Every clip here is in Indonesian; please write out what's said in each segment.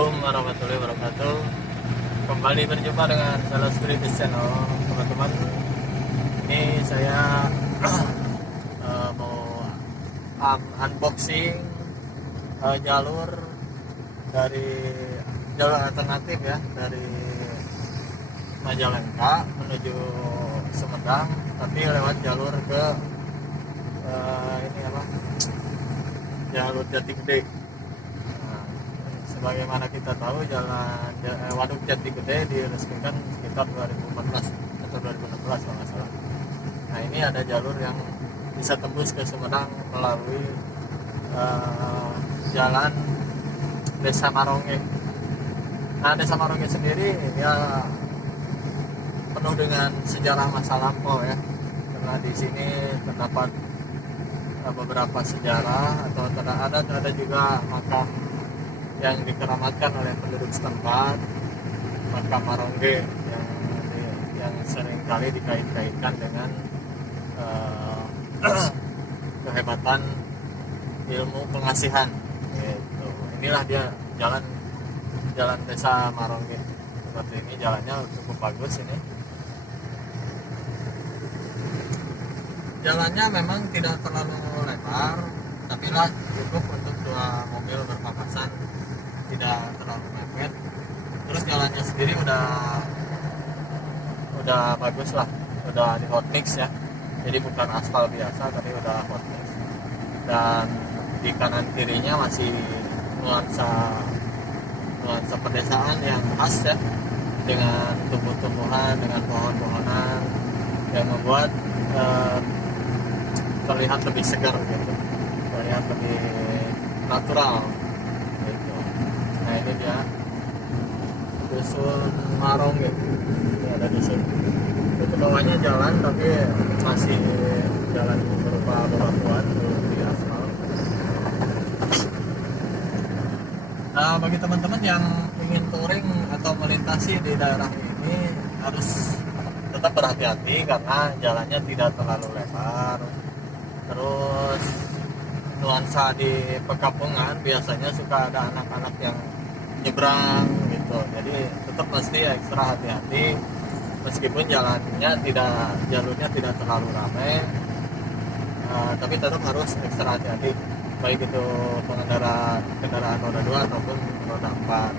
Assalamualaikum warahmatullahi wabarakatuh. Kembali berjumpa dengan Salah Spiritus Channel, teman-teman. Ini saya mau unboxing jalur alternatif ya, dari Majalengka menuju Sumedang, tapi lewat jalur ke jalur Jati Gede. Sebagaimana kita tahu, Waduk Jati Gede diresmikan sekitar 2014 atau 2016 kalau nggak salah. Nah, ini ada jalur yang bisa tembus ke Sumedang melalui jalan Desa Marongge. Nah, Desa Marongge sendiri ya penuh dengan sejarah masa lampau ya, karena di sini terdapat beberapa sejarah, atau ada juga makam yang dikeramatkan oleh penduduk setempat, makam Marongge yang sering kali dikait-kaitkan dengan kehebatan ilmu pengasihan gitu. Inilah dia jalan Desa Marongge. Seperti ini jalannya cukup bagus ini. Jalannya memang tidak terlalu lebar, tapi lah cukup untuk dua mobil berpapasan, tidak terlalu mepet. Terus jalannya sendiri udah bagus lah, udah di hot mix ya, jadi bukan aspal biasa tapi udah hot mix. Dan di kanan kirinya masih nuansa pedesaan yang khas ya, dengan tumbuh-tumbuhan, dengan pohon-pohonan yang membuat terlihat lebih segar gitu, terlihat lebih natural gitu. Nah, ini dia dusun Marongge, ini ada dusun. Itu bawahnya jalan tapi masih jalan berupa bebatuan, belum di aspal. Nah, bagi teman-teman yang ingin touring atau melintasi di daerah ini harus tetap berhati-hati karena jalannya tidak terlalu lebar. Terus nuansa di perkampungan biasanya suka ada anak-anak yang nyebrang gitu, jadi tetap pasti ekstra hati-hati. Meskipun jalurnya tidak terlalu ramai, tapi tetap harus ekstra hati-hati, baik itu pengendara kendaraan roda 2 ataupun roda 4.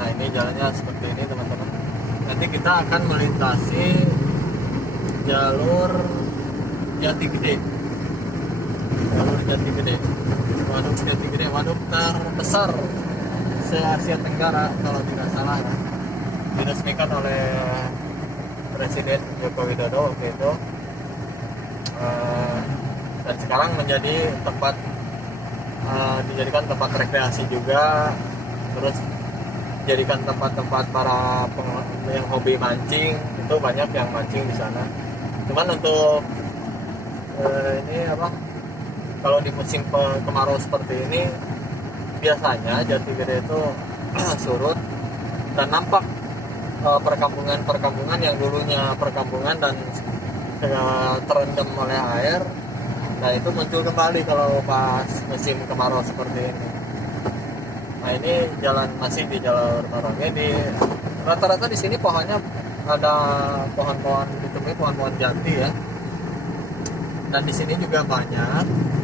Nah, ini jalannya seperti ini teman-teman. Nanti kita akan melintasi jalur Jati Gede. Jalur Jati Gede. Waduk Jati Gede, waduk terbesar se-Asia Tenggara kalau tidak salah ya. Diresmikan oleh Presiden Joko Widodo waktu itu. Dan sekarang dijadikan tempat rekreasi juga. Terus jadikan tempat-tempat para yang hobi mancing, itu banyak yang mancing di sana. Cuman untuk kalau di musim kemarau seperti ini biasanya Jati Gede itu surut dan nampak perkampungan yang dulunya perkampungan dan terendam oleh air. Nah, itu muncul kembali kalau pas musim kemarau seperti ini. Nah, ini masih di jalur Marongge. Rata-rata di sini pohonnya ada pohon-pohon ditemui pohon-pohon jati ya. Dan di sini juga banyak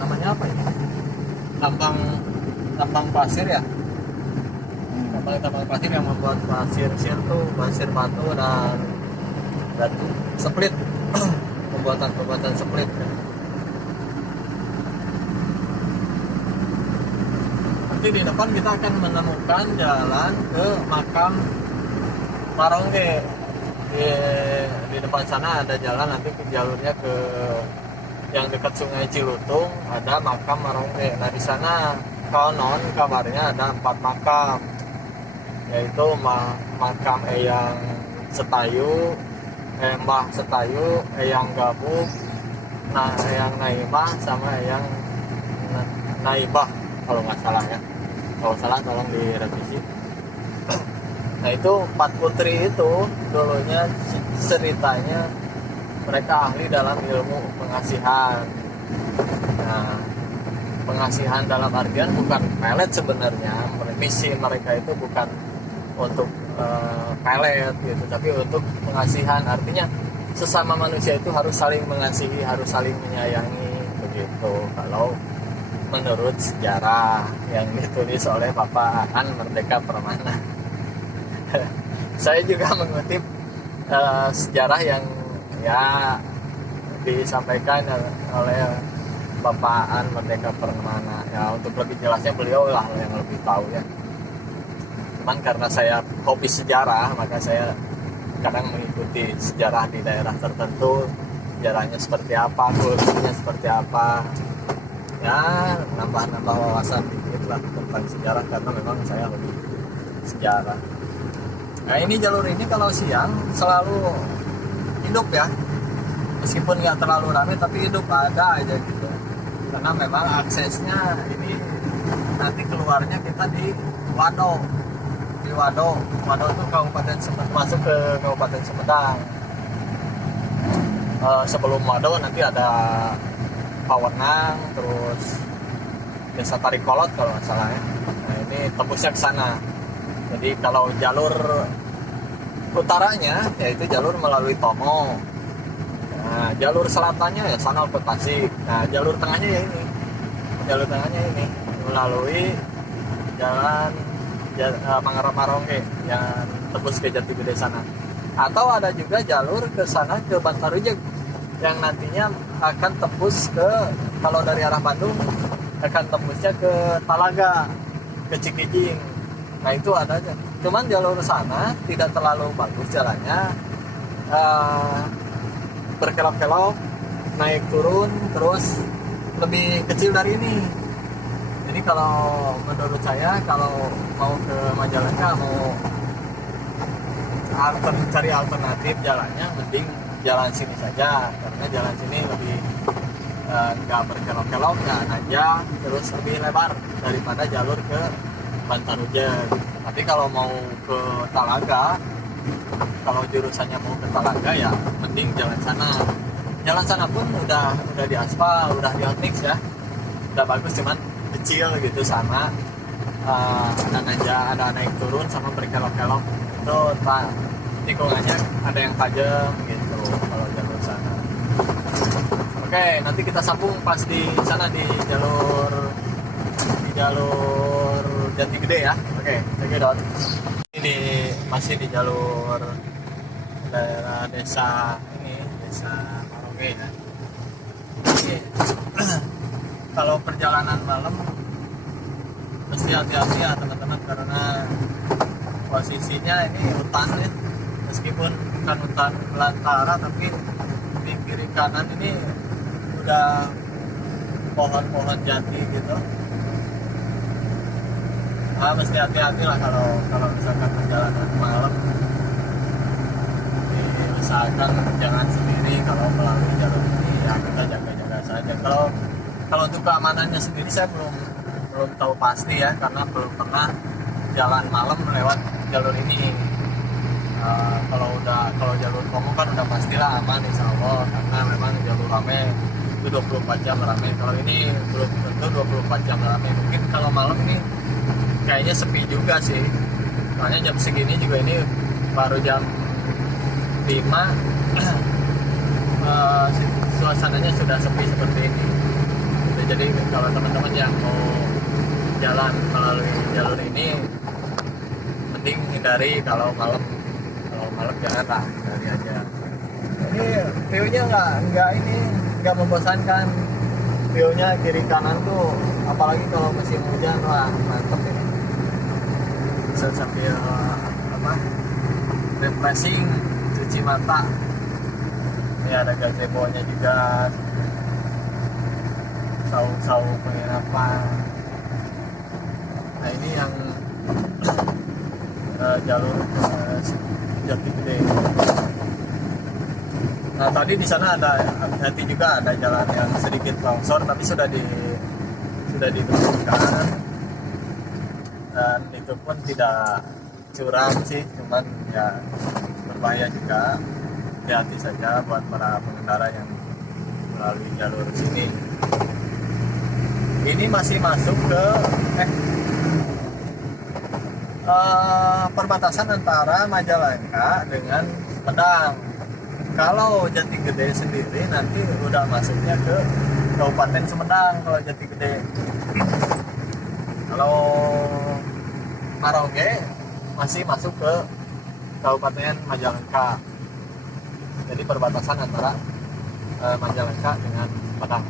namanya apa ya? Tambang pasir ya. Tambang pasir yang membuat pasir batu dan split. pembuatan split ya. Nanti di depan kita akan menemukan jalan ke makam Marongge. Di depan sana ada jalan, nanti jalurnya ke yang dekat Sungai Cilutung, ada makam Marongge. Nah, di sana konon kabarnya ada 4 makam, yaitu makam Eyang Setayu, Mbah Setayu, Eyang Gabuk, Eyang Naimah, sama Eyang Naibah kalau nggak salah ya. Kalau salah tolong direvisi. Nah, itu 4 putri itu dulunya ceritanya mereka ahli dalam ilmu pengasihan. Nah, pengasihan dalam artian bukan pelet sebenarnya. Misi mereka itu bukan untuk pelet gitu, tapi untuk pengasihan. Artinya sesama manusia itu harus saling mengasihi, harus saling menyayangi begitu. Kalau menurut sejarah yang ditulis oleh Bapak Aan Merdeka Permana. Saya juga mengutip sejarah yang ya disampaikan oleh Bapak Aan Merdeka Permana. Ya, untuk lebih jelasnya beliau lah yang lebih tahu ya. Cuman karena saya hobi sejarah, maka saya kadang mengikuti sejarah di daerah tertentu, sejarahnya seperti apa, kulturnya seperti apa. Ya, nambah-nambah wawasan dikit lah tentang sejarah karena memang saya hobi sejarah. Nah, ini jalur ini kalau siang selalu hidup ya. Meskipun nggak terlalu ramai tapi hidup, ada aja gitu. Karena memang aksesnya ini nanti keluarnya kita di Wado. Di Wado itu Kabupaten Sumedang, masuk ke Kabupaten Sumedang. Sebelum Wado nanti ada Pawenang, terus Desa Tarikolot kalau nggak salah ya. Nah, ini tembusnya ke sana. Jadi kalau jalur utaranya yaitu jalur melalui Tomo. Nah, jalur selatannya ya sana ke Tasik. Nah, jalur tengahnya ya ini. Jalur tengahnya ini melalui jalan Mangara-Marongge yang tembus ke Jati Gede sana. Atau ada juga jalur ke sana ke Bantarujeg yang nantinya akan tembus ke, kalau dari arah Bandung akan tembusnya ke Talaga, ke Cikijing. Nah, itu ada aja. Cuman jalur sana tidak terlalu bagus jalannya, berkelok-kelok, naik turun, terus lebih kecil dari ini. Jadi kalau menurut saya, kalau mau ke Majalengka, mau cari alternatif jalannya, mending jalan sini saja, karena jalan sini lebih nggak berkelok-kelok, nggak nanjak, terus lebih lebar daripada jalur ke Bantarujeg. Tapi kalau mau ke Talaga, kalau jurusannya mau ke Talaga ya mending jalan sana. Jalan sana pun udah diaspal, udah di-hotmix ya, udah bagus, cuman kecil gitu sana. Ada nanjak, ada naik turun sama berkelok-kelok. Itu tikungannya ada yang tajam gitu kalau jalur sana. Oke, nanti kita sambung pas di sana di jalur Jati Gede ya. Oke, cekidot. Ini masih di jalur daerah desa Marongge ya. Jadi, kalau perjalanan malam mesti hati-hati ya teman-teman, karena posisinya ini hutan ya. Meskipun bukan hutan belantara, tapi di kiri kanan ini udah pohon-pohon jati gitu. Mesti hati-hati lah kalau misalkan perjalanan malam. Usahakan jangan sendiri kalau melalui jalur ini, ya kita jaga-jaga saja. Kalau untuk keamanannya sendiri saya belum tahu pasti ya, karena belum pernah jalan malam lewat jalur ini. Kalau jalur Komo kan udah pastilah aman insya Allah, karena memang jalur rame itu 24 jam rame. Kalau ini belum tentu 24 jam rame. Mungkin kalau malam ini kayaknya sepi juga sih. Soalnya jam segini juga ini baru jam 5. Suasananya sudah sepi seperti ini. Jadi kalau teman-teman yang mau jalan melalui jalur ini mending hindari kalau malam jangan lah, hindari aja. Ini view-nya nggak membosankan. View-nya kiri kanan tuh, apalagi kalau musim hujan, wah mantep ini. Bisa sambil refreshing, cuci mata. Ini ada gazebo-nya juga, saung-saung penginapan. Nah, ini yang jalur Jati Gede. Nah, tadi di sana hati juga ada jalan yang sedikit longsor, tapi sudah ditentukan, dan itu pun tidak curam sih, cuman ya berbahaya juga. Hati-hati saja buat para pengendara yang melalui jalur sini. ini masih masuk ke perbatasan antara Majalengka dengan Sumedang. Kalau Jati Gede sendiri nanti udah masuknya ke Kabupaten Sumedang kalau Jati Gede. Kalau Maroge masih masuk ke Kabupaten Majalengka. Jadi perbatasan antara Majalengka dengan Sumedang.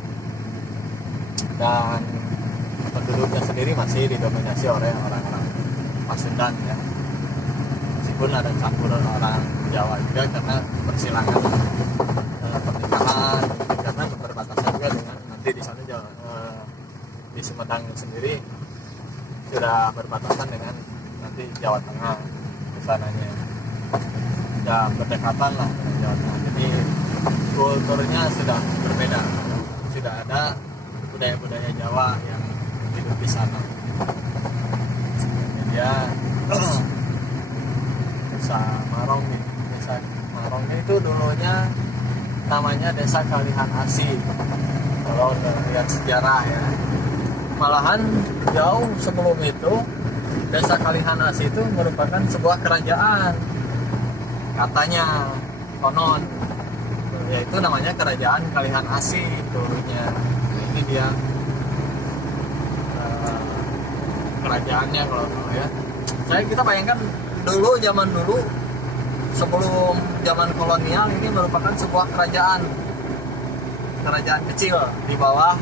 Dan penduduknya sendiri masih didominasi oleh orang-orang Pasundan ya. Meskipun ada campur orang Jawa juga karena persilangan pernikahan, karena berbatasan juga dengan nanti di sana di Sumedang sendiri sudah berbatasan dengan nanti Jawa Tengah kesananya ya, berdekatan lah dengan Jawa Tengah. Jadi kulturnya sudah berbeda, sudah ada budaya-budaya Jawa yang hidup di sana. Jadi ya Desa Marongge itu dulunya namanya Desa Kalihan Asi. Kalau lihat sejarah ya, malahan jauh sebelum itu Desa Kalihan Asi itu merupakan sebuah kerajaan, katanya konon, yaitu namanya Kerajaan Kalihan Asi dulunya. Ini dia kerajaannya kalau dulu ya. Kita bayangkan dulu, zaman dulu sebelum zaman kolonial, ini merupakan sebuah kerajaan kecil di bawah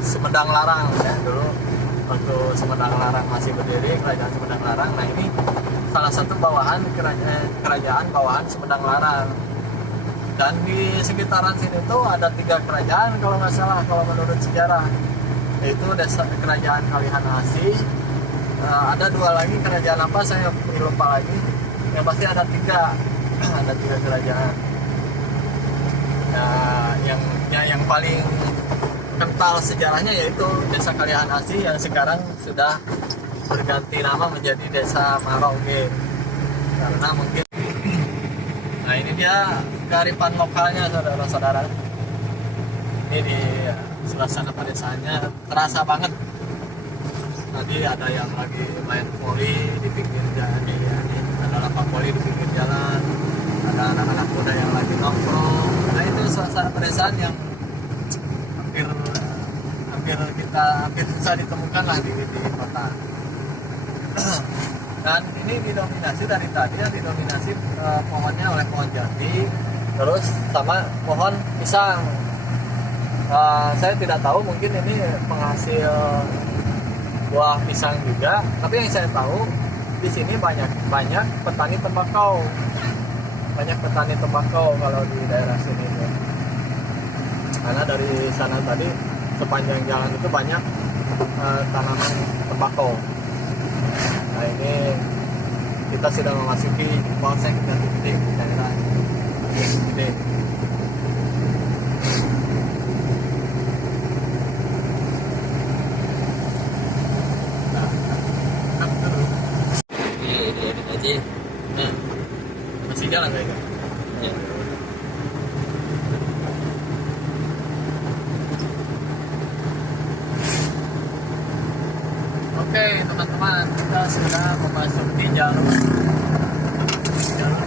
Sumedang Larang ya. Dulu waktu Sumedang Larang masih berdiri, Kerajaan Sumedang Larang. Nah ini salah satu bawahan kerajaan bawahan Sumedang Larang. Dan di sekitaran sini tuh ada 3 kerajaan kalau nggak salah, kalau menurut sejarah, yaitu Kerajaan Kalihan Asi. Ada 2 lagi kerajaan apa saya lupa lagi. Yang pasti ada 3 ada 3 kerajaan. Nah, yang paling kental sejarahnya yaitu Desa Kalihan Asi yang sekarang sudah berganti nama menjadi Desa Marongge karena mungkin. Nah ini dia kearifan lokalnya saudara-saudara. Ini di suasana pedesanya terasa banget. Tadi ada yang lagi main voli di pinggir jalan, ada lapangan voli di pinggir jalan, ada anak-anak muda yang lagi nongkrong. Nah itu suasana pedesaan yang hampir susah ditemukan lah di kota. Dan ini didominasi dari tadi ya, didominasi pohonnya oleh pohon jati, terus sama pohon pisang. Saya tidak tahu, mungkin ini penghasil buah pisang juga, tapi yang saya tahu di sini banyak petani tembakau, kalau di daerah sini ya. Karena dari sana tadi sepanjang jalan itu banyak tanaman tembakau. Nah ini kita sudah memasuki Polsek Jati Gede, daerah Jati Gede. Nah, masih jalan kayaknya. Ya. Oke teman-teman, kita sudah memasuki jalur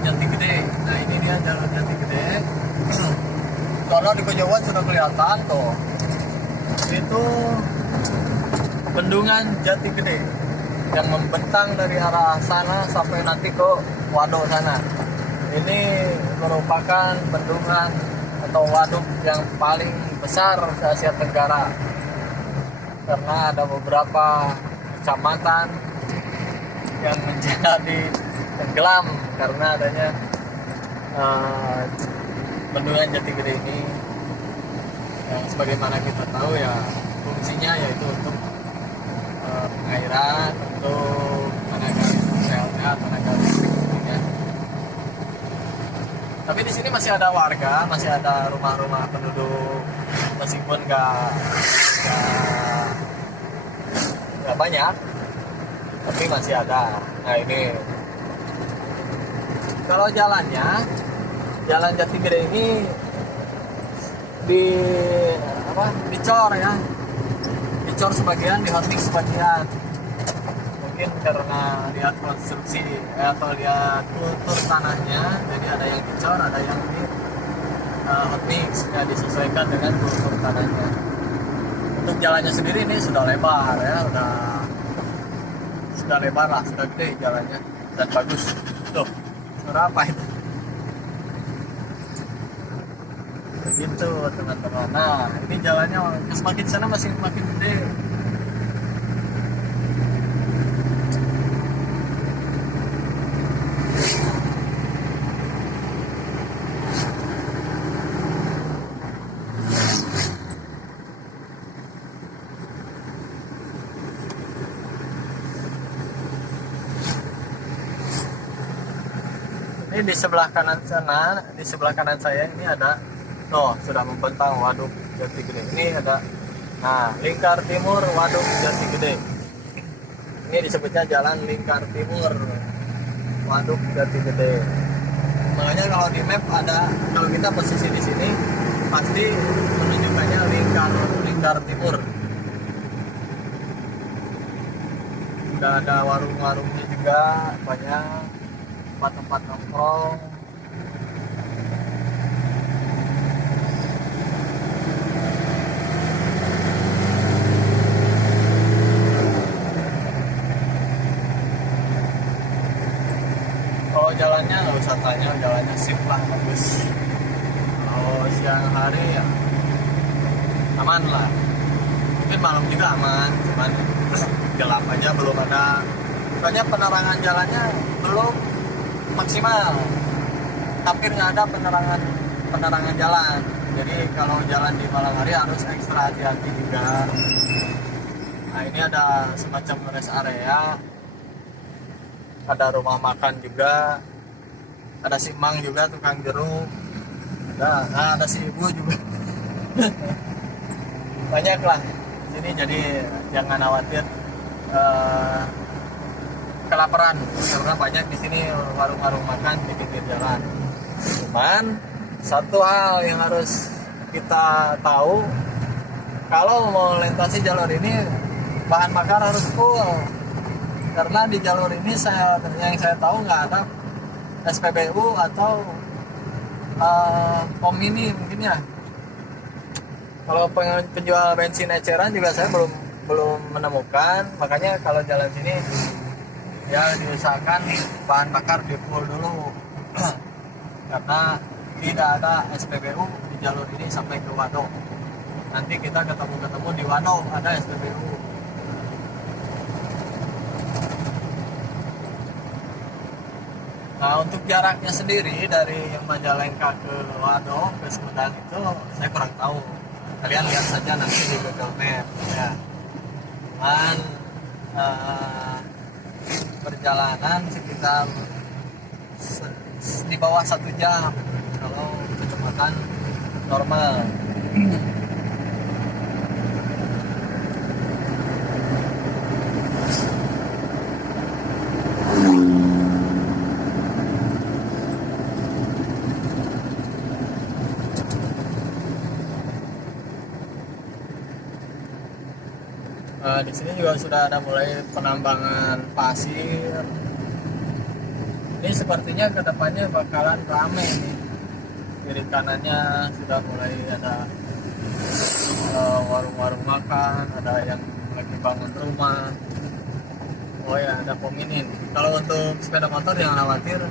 Jati Gede. Nah ini dia jalur Jati Gede. Kalau di kejauhan sudah kelihatan tuh, itu bendungan Jati Gede yang membentang dari arah sana sampai nanti ke waduk sana. Ini merupakan bendungan atau waduk yang paling besar di Asia Tenggara karena ada beberapa kecamatan yang menjadi tenggelam karena adanya bendungan Jati Gede ini. Yang sebagaimana kita tahu ya, fungsinya yaitu untuk pengairan, untuk tenaga PLTA, tenaga listrik ya. Tapi di sini masih ada warga, masih ada rumah-rumah penduduk, meskipun nggak banyak, tapi masih ada. Nah ini kalau jalannya, jalan Jati Gede ini dicor ya, dicor sebagian, di hotmix sebagian. Mungkin karena lihat konstruksi atau lihat kultur tanahnya, jadi ada yang dicor, ada yang di hotmix, ya disesuaikan dengan kultur tanahnya. Untuk jalannya sendiri ini sudah lebar ya, sudah lebar lah, sudah gede jalannya dan bagus. Tuh, suara apa itu? Begitu teman-teman. Nah, ini jalannya semakin sana masih makin gede. Ini di sebelah kanan sana, di sebelah kanan saya ini ada, sudah membentang Waduk Jati Gede. Ini ada, Lingkar Timur Waduk Jati Gede. Ini disebutnya Jalan Lingkar Timur Waduk Jati Gede. Makanya kalau di map ada, kalau kita posisi di sini pasti menunjukkannya Lingkar Timur. Udah ada warung-warungnya juga banyak, tempat-tempat nongkrong. Kalau jalannya nggak usah tanya, jalannya sip lah, bagus. Kalau siang hari ya aman lah, mungkin malam juga aman, cuman gelap aja, belum ada, soalnya penerangan jalannya belum maksimal, hampir nggak ada penerangan jalan. Jadi kalau jalan di malam hari harus ekstra hati-hati juga. Nah, ini ada semacam rest area, ada rumah makan juga, ada si Mang juga, tukang jeruk, ada si Ibu juga. Banyak lah di sini, jadi jangan khawatir kelaparan, karena banyak di sini warung-warung makan di pinggir jalan. Cuman satu hal yang harus kita tahu, kalau mau melintasi jalur ini bahan bakar harus full, karena di jalur ini yang saya tahu nggak ada SPBU atau pom mini mungkin ya. Kalau penjual bensin eceran juga saya belum menemukan. Makanya kalau jalan sini ya diusahakan bahan bakar di full dulu. Karena tidak ada SPBU di jalur ini sampai ke Waduk. Nanti kita ketemu di Waduk ada SPBU. Nah, untuk jaraknya sendiri dari Majalengka ke Waduk ke Sumedang itu saya kurang tahu. Kalian lihat saja nanti di Google Maps ya. Cuman perjalanan sekitar di bawah 1 jam kalau kecepatan normal. Di sini juga sudah ada mulai penambangan pasir. Ini sepertinya kedepannya bakalan rame nih. Kiri kanannya sudah mulai ada warung-warung makan, ada yang lagi bangun rumah. Oh ya, ada pom mini. Kalau untuk sepeda motor jangan khawatir,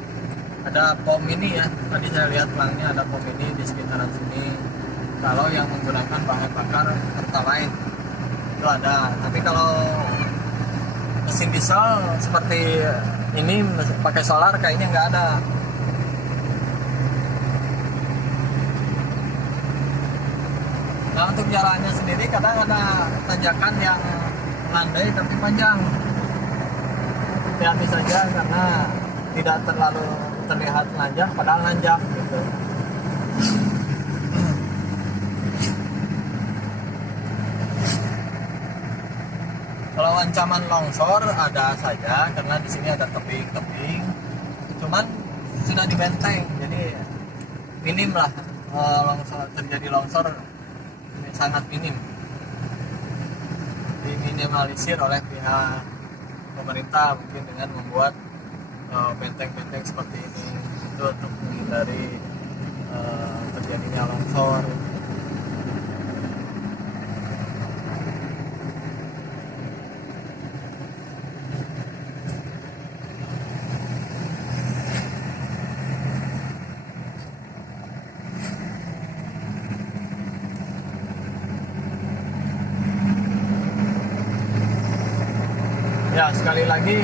ada pom mini ya. Tadi saya lihat pelangnya ada pom mini di sekitaran sini. Kalau yang menggunakan bahan bakar Pertalite itu ada. Tapi kalau mesin diesel seperti ini pakai solar kayaknya nggak ada. Nah, untuk jalannya sendiri kadang ada tanjakan yang landai tapi panjang. Hati-hati saja karena tidak terlalu terlihat nanjak padahal nanjak gitu. Kalau ancaman longsor ada saja karena di sini ada tebing-tebing, cuman sudah dibenteng, jadi minim lah terjadi longsor, sangat minim. diminimalisir oleh pihak pemerintah, mungkin dengan membuat benteng-benteng seperti ini itu untuk menghindari terjadinya longsor. Ya, sekali lagi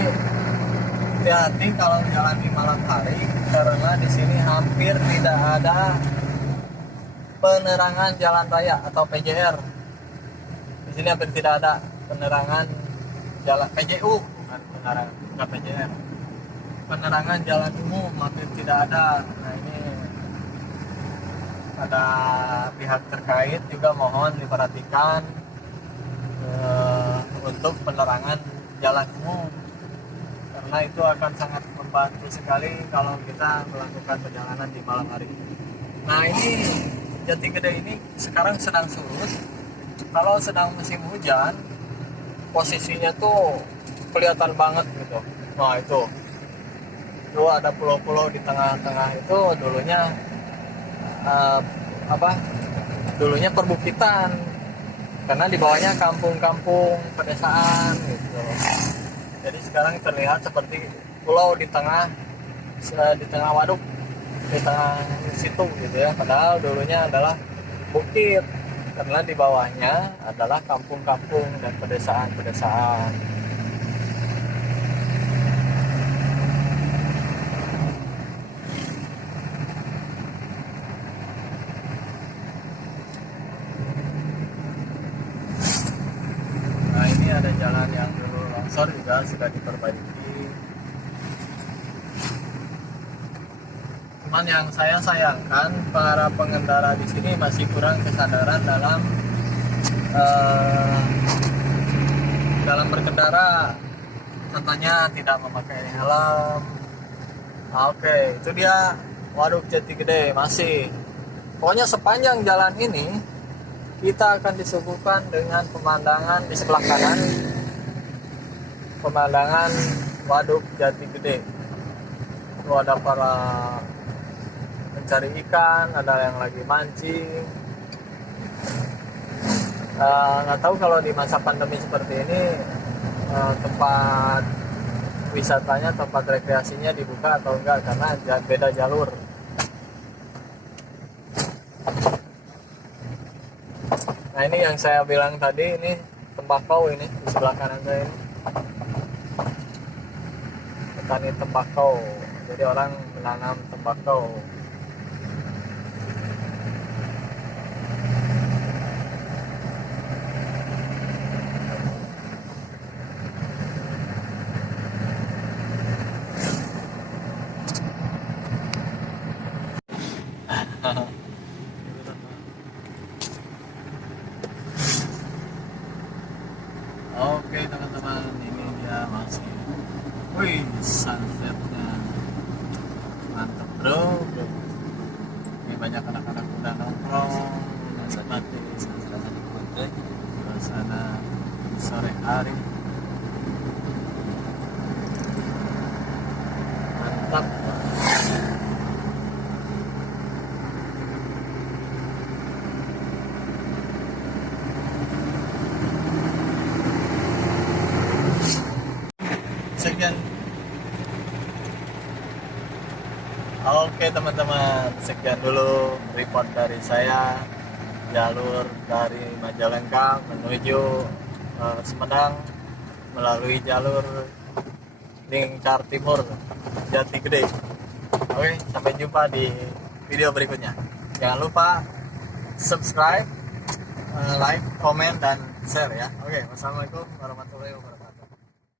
hati-hati kalau jalan di malam hari, karena di sini hampir tidak ada penerangan jalan raya atau PJR. Di sini hampir tidak ada penerangan jalan PJU, bukan penerangan, bukan PJR. Penerangan jalan umum hampir tidak ada. Nah, ini ada pihak terkait juga mohon diperhatikan untuk penerangan jalan umum, karena itu akan sangat membantu sekali kalau kita melakukan perjalanan di malam hari. Nah, ini Jati Gede ini sekarang sedang surut. Kalau sedang musim hujan, posisinya tuh kelihatan banget gitu. Nah, itu ada pulau-pulau di tengah-tengah itu dulunya dulunya perbukitan, karena di bawahnya kampung-kampung pedesaan gitu. Jadi sekarang terlihat seperti pulau di tengah waduk, di tengah situ gitu ya. Padahal dulunya adalah bukit, karena di bawahnya adalah kampung-kampung dan pedesaan-pedesaan. Nah, ini ada jalan yang dulu longsor juga sudah diperbaiki. Cuman yang saya sayangkan, para pengendara di sini masih kurang kesadaran dalam berkendara. Contohnya tidak memakai helm. Oke, itu dia Waduk Jati Gede masih. Pokoknya sepanjang jalan ini kita akan disuguhkan dengan pemandangan di sebelah kanan, pemandangan Waduk Jati Gede. Itu ada para mencari ikan, ada yang lagi mancing. Nggak tahu kalau di masa pandemi seperti ini tempat wisatanya, tempat rekreasinya dibuka atau enggak, karena beda jalur. Nah, ini yang saya bilang tadi, ini tembakau ini di sebelah kanan saya ini. Petani tembakau. Jadi orang menanam tembakau. Oke teman-teman, ini dia masih, wih, sunsetnya mantap bro. Ini banyak anak-anak muda nongkrong, menikmati suasana sore hari. Mantap. Sekian. Oke teman-teman, sekian dulu report dari saya, jalur dari Majalengka menuju Sumedang melalui jalur Lingkar Timur Jati Gede. Oke, sampai jumpa di video berikutnya. Jangan lupa subscribe, like, komen, dan share ya. Oke, wassalamualaikum warahmatullahi wabarakatuh.